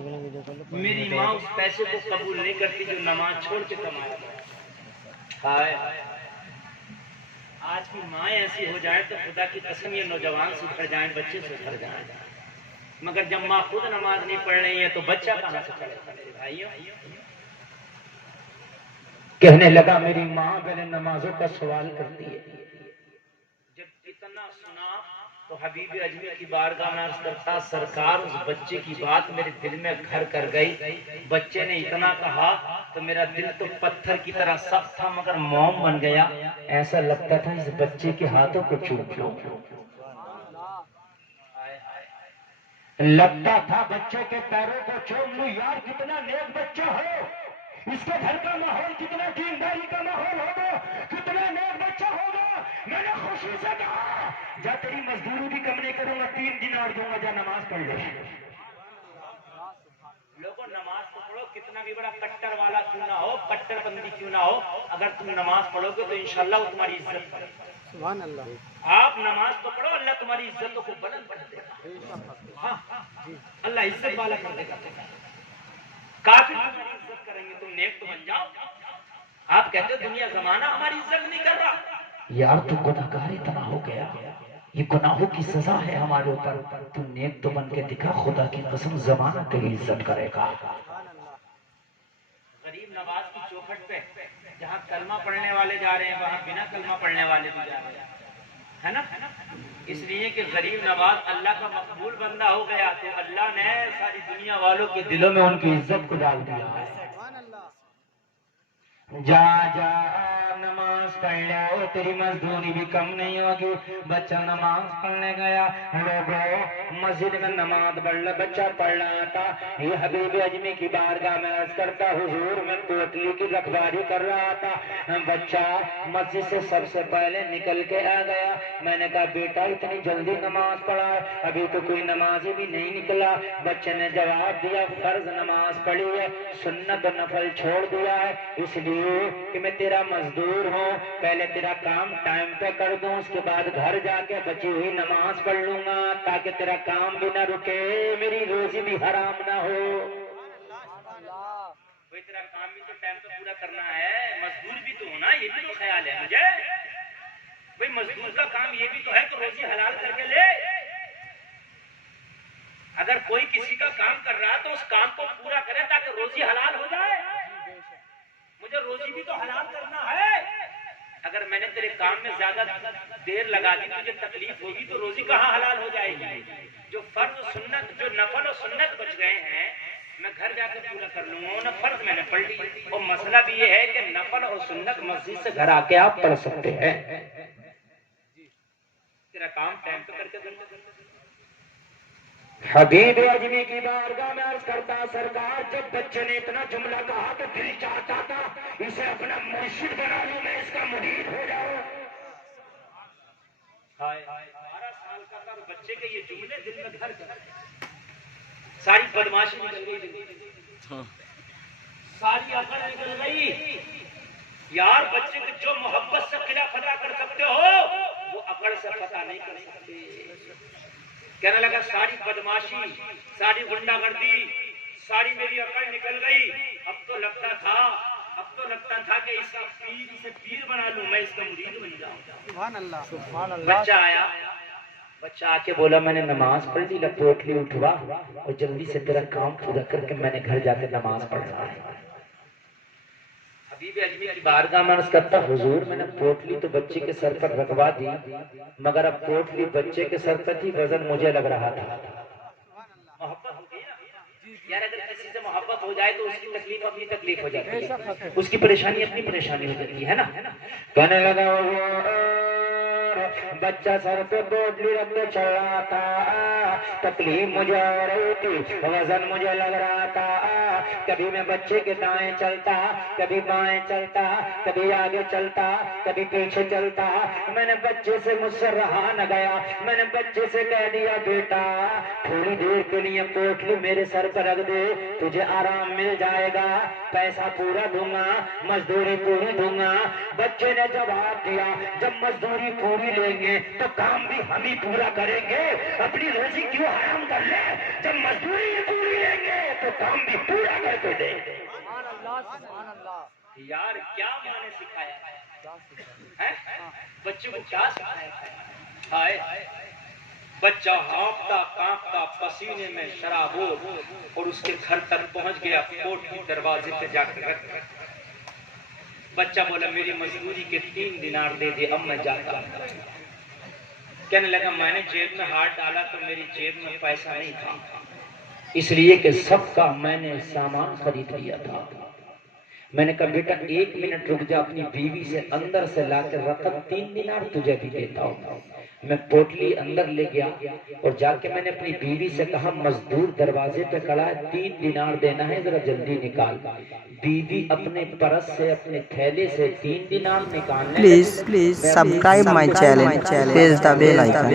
میری ماں اس پیسے کو قبول نہیں کرتی جو نماز چھوڑ کے کمایا ہائے آج کی ماں ایسی ہو جائے تو خدا کی قسم یہ نوجوان سدھر جائیں بچے سدھر جائیں مگر جب ماں خود نماز نہیں پڑھ رہی ہے تو بچہ کہاں سے پڑھے بھائیوں کہنے لگا میری ماں پہلے نمازوں کا سوال کرتی ہے جب اتنا سنا تو حبیب اجمی کی بارگاہ میں عرض کرتا سرکار اس بچے کی بات میرے دل میں گھر کر گئی بچے نے اتنا کہا تو میرا دل تو پتھر کی طرح سخت تھا مگر موم بن گیا ایسا لگتا تھا اس بچے کے ہاتھوں کو چوم لو لگتا تھا بچے کے پیروں کو چوم لوں یار کتنا نیک بچہ ہو اس کے گھر کا ماحول کتنا دینداری کا ماحول ہوگا کتنا نیک بچہ ہوگا میں نے خوشی سے کہا جا تیری مزدوری بھی کم نہیں کروں گا 3 دن اور دوں گا جا نماز پڑھ لے لوگوں نماز پڑھو کتنا بھی بڑا کٹر والا کیوں نہ ہو کٹر بندی کیوں نہ ہو اگر تم نماز پڑھو گے تو انشاءاللہ وہ تمہاری عزت کرے سبحان اللہ آپ نماز تو پڑھو اللہ تمہاری عزتوں کو بلند کر دے گا ہاں اللہ عزت والا کر دے گا کافر تمہاری عزت کریں گے تم نیک تو بن جاؤ آپ کہتے ہو دنیا زمانہ ہماری عزت نہیں کر رہا یار تو گناہگار اتنا ہو گیا یہ گناہوں کی سزا ہے ہمارے اوپر تو نیک تو بن کے دکھا خدا کی قسم زمانہ تیری عزت کرے گا غریب نواز کی چوکھٹ پہ جہاں کلمہ پڑھنے والے جا رہے ہیں وہاں بنا کلمہ پڑھنے والے بھی جا رہے ہیں ہے نا اس لیے کہ غریب نواز اللہ کا مقبول بندہ ہو گیا تو اللہ نے ساری دنیا والوں کے دلوں میں ان کی عزت کو ڈال دیا جا جا نماز پڑھ لو تیری مزدوری بھی کم نہیں ہوگی بچہ نماز پڑھنے گیا لوگوں مسجد میں نماز بچہ پڑھ رہا تھا یہ حبیب اجمی کی بارگاہ میں عرض کرتا حضور میں پوٹلی کی رکھوالی کر رہا تھا بچہ مسجد سے سب سے پہلے نکل کے آ گیا میں نے کہا بیٹا اتنی جلدی نماز پڑھا ابھی تو کوئی نمازی بھی نہیں نکلا بچے نے جواب دیا فرض نماز پڑھی ہے سنت و نفل چھوڑ دیا ہے اس لیے کہ میں تیرا مزدور ہوں پہلے تیرا کام ٹائم پہ کر دوں اس کے بعد گھر جا کے بچی ہوئی نماز پڑھ لوں گا تاکہ تیرا کام بھی نہ رکے میری روزی بھی حرام نہ ہو بھئی تیرا کام بھی تو ٹائم پہ پورا کرنا ہے مزدور بھی تو ہونا یہ بھی تو خیال ہے مجھے بھئی مزدور کا کام یہ بھی تو ہے کہ روزی حلال کر کے لے اگر کوئی کسی کا کام کر رہا ہے تو اس کام کو پورا کرے تاکہ روزی حلال ہو جائے مجھے روزی بھی تو حلال کرنا ہے اگر میں نے تیرے کام میں زیادہ دیر لگا دی تجھے تکلیف ہوگی تو روزی کہاں حلال ہو جائے گی جو فرض و سنت جو نفل و سنت بچ گئے ہیں میں گھر جا کے پورا کر لوں گا نہ فرض میں نے پڑھ لی اور مسئلہ بھی یہ ہے کہ نفل اور سنت مسجد سے گھر آ کے آپ پڑھ سکتے ہیں تیرا کام ٹائم پہ کر کے دوں حبیب اجمی کی بارگاہ میں عرض کرتا سرکار جب بچے نے اتنا جملہ کہا تو دل چاہتا تھا اسے اپنا مرشد بنا لوں میں اس کا مرید ہو جاؤں 12 سال کا تھا بچے کے یہ جملے دل میں گھر کر ساری بدماشی نکل گئی ساری عقل نکل گئی یار بچے کو جو محبت سے قلعہ فتح کر سکتے ہو وہ عقل سے فتح نہیں کر سکتے کہنے لگا ساری بدماشی ساری غنڈہ گردی ساری میری عقل نکل گئی اب تو لگتا تھا کہ اسے پیر بنا لوں میں اس کا مرید بن جاؤں سبحان اللہ بچہ آیا بچہ آ کے بولا میں نے نماز پڑھ لی پوٹلی اٹھوا اور جلدی سے تیرا کام پورا کر کے میں نے گھر جا کے نماز پڑھنا ہے حبیب اجمی کی بارگاہ میں عرض کرتا حضور میں نے پوٹلی تو بچے کے سر پر رکھوا دی مگر اب پوٹلی بچے کے سر پر تھی وزن مجھے لگ رہا تھا محبت ہو گئی یار اگر کسی سے محبت ہو جائے تو اس کی تکلیف اپنی تکلیف ہو جاتی ہے اس کی پریشانی اپنی پریشانی ہو جاتی ہے نا کہنے لگا بچہ سر پہ پوٹلی رکھ کے چل رہا تھا تکلیف مجھے ہو رہی تھی وزن مجھے لگ رہا تھا کبھی میں بچے کے دائیں چلتا کبھی بائیں چلتا کبھی آگے چلتا کبھی پیچھے چلتا میں نے بچے سے مجھ سے رہا نہ گیا میں نے بچے سے کہہ دیا بیٹا تھوڑی دیر کے لیے پوٹلی میرے سر پر رکھ دے تجھے آرام مل جائے گا پیسہ پورا دوں گا مزدوری پوری دوں گا بچے نے جواب دیا جب مزدوری پوری مزدوری لیں گے تو کام بھی ہم ہی پورا کریں گے. اپنی روزی کیوں حرام کر لے؟ جب مزدوری ہی پوری لیں گے تو کام بھی پورا کر کے دیں گے. یار کیا ماں نے سکھایا ہے؟ بچے کو کیا سکھایا ہے؟ بچہ ہانپتا کانپتا پسینے میں شرابور اور اس کے گھر تک پہنچ گیا. کوٹ کی دروازے پہ جا کر بچہ بولا میری مزدوری کے 3 دینار دے دے، اب میں جاتا ہوں. کہنے لگا میں نے جیب میں ہاتھ ڈالا تو میری جیب میں پیسہ نہیں تھا، اس لیے کہ سب کا میں نے سامان خرید لیا تھا. میں نے کہا بیٹا 1 منٹ رک جا، اپنی بیوی سے اندر سے لا کے رقم 3 دینار تجھے بھی دیتا ہوں. میں پوٹلی اندر لے گیا اور جا کے میں نے اپنی بیوی سے کہا مزدور دروازے پہ کھڑا ہے، 3 دینار دینا ہے، ذرا جلدی نکال. بیوی اپنے پرس سے اپنے تھیلے سے 3 دینار نکالنے Please subscribe my channel, press the bell icon.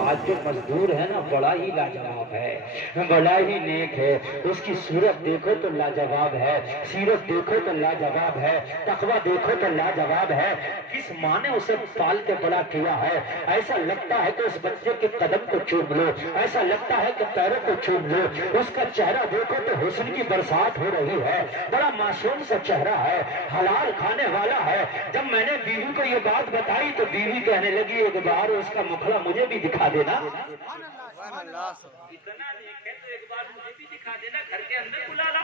آج جو مزدور ہے نا بڑا ہی لاجواب ہے، بڑا ہی نیک ہے. اس کی صورت دیکھو تو لاجواب ہے، سیرت دیکھو تو لاجواب ہے، تقویٰ دیکھو تو لاجواب ہے. کس ماں نے اسے پال کے بڑا کیا ہے؟ ایسا لگتا ہے کہ اس بچے کے قدم کو چوم لو، ایسا لگتا ہے کہ پیروں کو چوم لو. اس کا چہرہ دیکھو تو حسن کی برسات ہو رہی ہے، بڑا معصوم سا چہرہ ہے، حلال کھانے والا ہے. جب میں نے بیوی کو یہ بات بتائی تو بیوی کہنے لگی ایک بار اس کا مکھڑا مجھے بھی دکھا دینا. اتنا دیکھے تو ایک بار مجھے بھی دکھا دینا، گھر کے اندر بلا لا،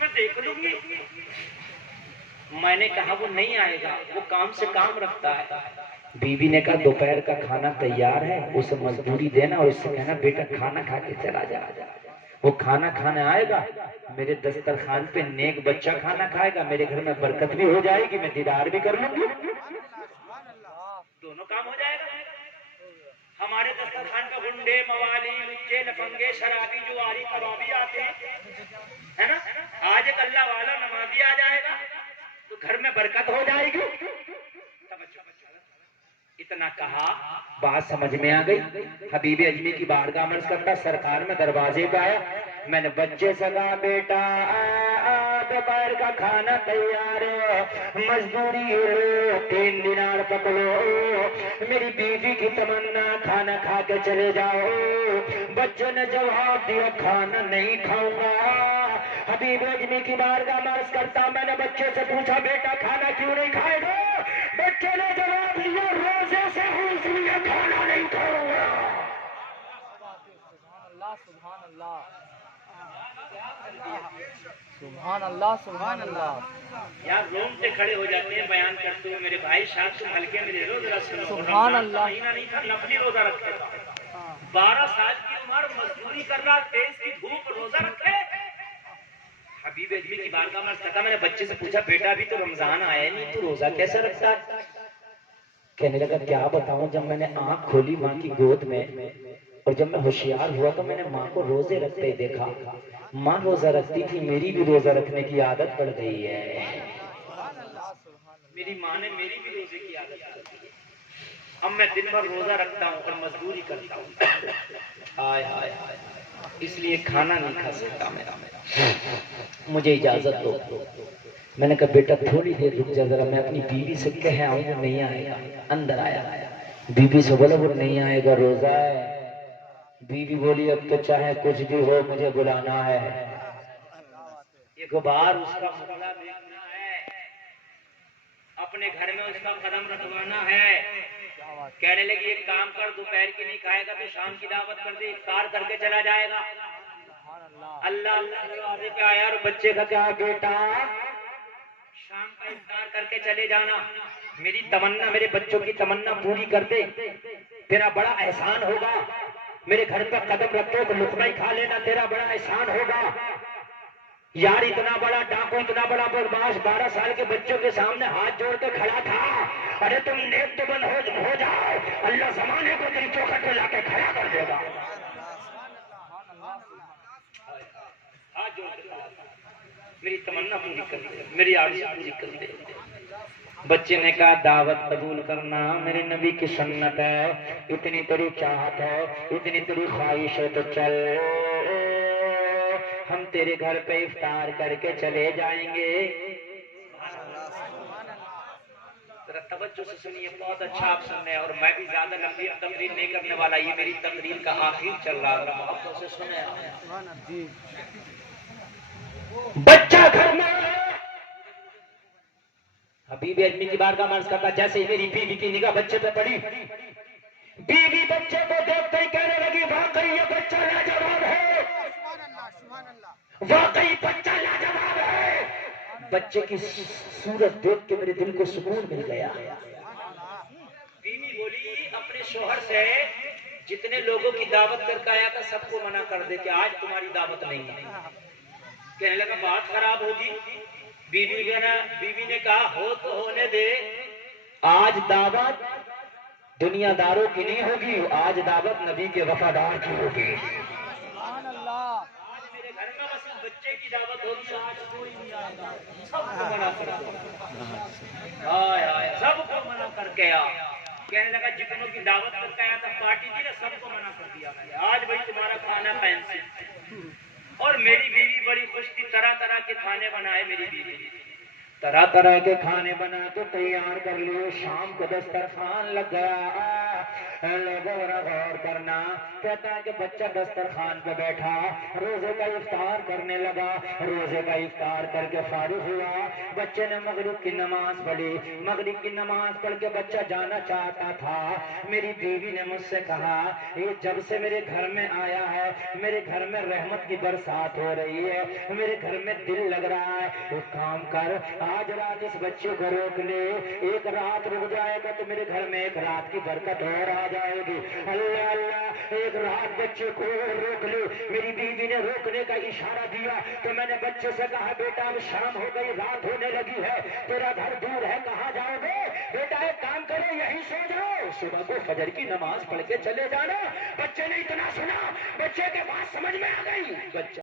میں دیکھ لوں گی. میں نے کہا وہ نہیں آئے گا، وہ کام سے کام رکھتا ہے. بیوی نے کہا دوپہر کا کھانا تیار ہے، اسے مزدوری دینا اور اس سے کہنا بیٹا کھانا کھا کے چلا جا. وہ کھانا کھانے آئے گا، میرے دسترخوان پہ نیک بچہ کھانا کھائے گا، میرے گھر میں برکت بھی ہو جائے گی، میں دیدار بھی کر لوں گی، دونوں کام ہو جائے گا. ہمارے دسترخوان پہ گنڈے موالی لچے لفنگے شرابی جواری کبابی آتے ہیں نا. آج ایک اللہ والا نمازی آ جائے گا تو گھر میں برکت ہو جائے گی. اتنا کہا بات سمجھ میں آ گئی. حبیب اجمی کی بارگاہ میں عرض کرتا سرکار میں دروازے پہ آیا. میں نے بچے سے کہا بیٹا دوپہر کا کھانا تیار ہے، مزدوری لو، 3 دینار پکڑو، میری بیوی کی تمنا کھانا کھا کے چلے جاؤ. بچے نے جواب دیا کھانا نہیں کھاؤں گا. حبیب اجمی کی بارگاہ میں عرض کرتا میں نے بچے سے پوچھا بیٹا کھانا کیوں نہیں کھائے گا؟ بچے نے جواب دیا روزے سے ہوں اس لیے کھانا نہیں کھاؤں گا. سبحان اللہ سبحان اللہ. یار رونگٹے کھڑے ہو جاتے ہیں بیان کرتے ہوئے. میرے بھائی شاید تم ہلکے میں لے لو ذرا سنو. سبحان اللہ. مہینہ نہیں تھا، نفلی روزہ رکھے تھا. 12 سال کی عمر، مزدوری کر رہا، تیز کی دھوپ، روزہ رکھے. حبیب اجمی کی بارگاہ میں کہا میں نے بچے سے پوچھا بیٹا ابھی تو رمضان آیا نہیں، تو روزہ کیسا رکھتا ہے؟ کہنے لگا کیا بتاؤں، جب میں نے آنکھ کھولی ماں کی گود میں اور جب میں ہوشیار ہوا تو میں نے ماں کو روزے رکھتے دیکھا. ماں روزہ رکھتی تھی، میری بھی روزہ رکھنے کی عادت پڑ گئی ہے. میری ماں نے میری بھی روزے کی عادت پڑ گئی ہے. اب میں دن بھر روزہ رکھتا ہوں اور مزدوری کرتا ہوں. آئے آئے آئے اس لیے کھانا نہیں کھا سکتا. مجھے اجازت دو. میں نے کہا بیٹا تھوڑی دیر رک جا ذرا، میں اپنی بیوی سے کہہ آؤں وہ نہیں آئے گا. اندر آیا، بیوی سے بولا وہ نہیں آئے گا روزہ ہے. بیوی بولی اب تو چاہے کچھ بھی ہو مجھے بلانا ہے. ایک بار اس کا مکھڑا دیکھنا ہے، اپنے گھر میں اس کا قدم رکھوانا ہے. کہنے لگی ایک کام کر، دوپہر کی نہیں کھائے گا تو شام کی دعوت کر دے، افطار کر کے چلا جائے گا. اللہ اللہ دروازے پہ آیا اور بچے کا کہا بیٹا شام کا افطار کر کے چلے جانا، میری تمنا میرے بچوں کی تمنا پوری کر دے، تیرا بڑا احسان ہوگا. میرے گھر پہ قدم رکھو تو لقمہ ہی کھا لینا، تیرا بڑا احسان ہوگا. یار اتنا بڑا ڈاکو، اتنا بڑا بدماش 12 سال کے بچوں کے سامنے ہاتھ جوڑ کے کھڑا تھا. ارے تم نیک تو بند ہو جاؤ، اللہ زمانے کو تیری چوکھٹ میں لا کے کھڑا کر دے گا. میری تمنا پوری کر دے، میری آرزو پوری کر دے. بچے نے کہا دعوت قبول کرنا میرے نبی کی سنت ہے، اتنی تیری چاہت ہے، اتنی تیری خواہش ہے تو چل ہم تیرے گھر پہ افطار کر کے چلے جائیں گے. ذرا توجہ توجہ سے سنیے، بہت اچھا آپ سن رہے ہیں، اور میں بھی زیادہ لمبی تقریر نہیں کرنے والا، یہ میری تقریر کا آخر چل رہا ہے، محبت سے سنیں۔ بچہ گھر میں حبیب اجمی کی بارگاہ میں عرض کرتا، جیسے ہی میری بیوی کی نگاہ بچے پہ پڑی، بیوی بچے کو دیکھتے ہی کہنے لگی واقعی یہ بچہ لاجواب ہے، واقعی بچہ لاجواب ہے۔ بچے کی صورت دیکھ کے میرے دل کو سکون مل گیا۔ بیوی بولی اپنے شوہر سے، جتنے لوگوں کی دعوت کر کے آیا تھا سب کو منع کر دے کہ آج تمہاری دعوت نہیں ہے۔ کہنے لگا بات خراب ہوگی۔ بیوی نے کہا ہو تو ہونے دے، آج دعوت دنیا داروں کی نہیں ہوگی، آج دعوت نبی کے وفادار کی ہوگی۔ آج میرے گھر میں بس بچے کی دعوت ہوگی، آج کوئی نہیں آئے گا، سب کو منع کر دیا۔ ہائے ہائے، سب کو منع کر کے آ۔ کہنے لگا جتنوں کی دعوت کر کے آیا تھا پارٹی تھی نا، سب کو منع کر دیا میں نے، آج بھائی تمہارا کھانا کینسل۔ اور میری بیوی بڑی خوش تھی، طرح طرح کے کھانے بنائے میری بیوی، طرح طرح کے کھانے بنا کے تیار کر لیے۔ شام کو دسترخوان لگ گیا۔ لوگوں ذرا غور کرنا، کہتا ہے کہ بچہ دسترخوان پہ بیٹھا روزے کا افطار کرنے لگا، روزے کا افطار کر کے فارغ ہوا، بچے نے مغرب کی نماز پڑھی، مغرب کی نماز پڑھ کے بچہ جانا چاہتا تھا۔ میری بیوی نے مجھ سے کہا یہ جب سے میرے گھر میں آیا ہے میرے گھر میں رحمت کی برسات ہو رہی ہے، میرے گھر میں دل لگ رہا ہے، ایک کام کر آج رات اس بچے کو روک لے، ایک رات رک جائے گا تو میرے گھر میں ایک رات کی برکت اور آ جائے گی۔ اللہ اللہ، ایک رات بچے کو روک لے۔ میری بیوی نے روکنے کا اشارہ دیا تو میں نے بچے سے کہا بیٹا اب شام ہو گئی، رات ہونے لگی ہے، تیرا گھر دور ہے، کہاں جاؤ گے؟ بیٹا ایک کام کرو یہیں سو جاؤ، صبح کو فجر کی نماز پڑھ کے چلے جانا۔ بچے نے اتنا سنا، بچے کے بات سمجھ میں آ گئی۔ بچہ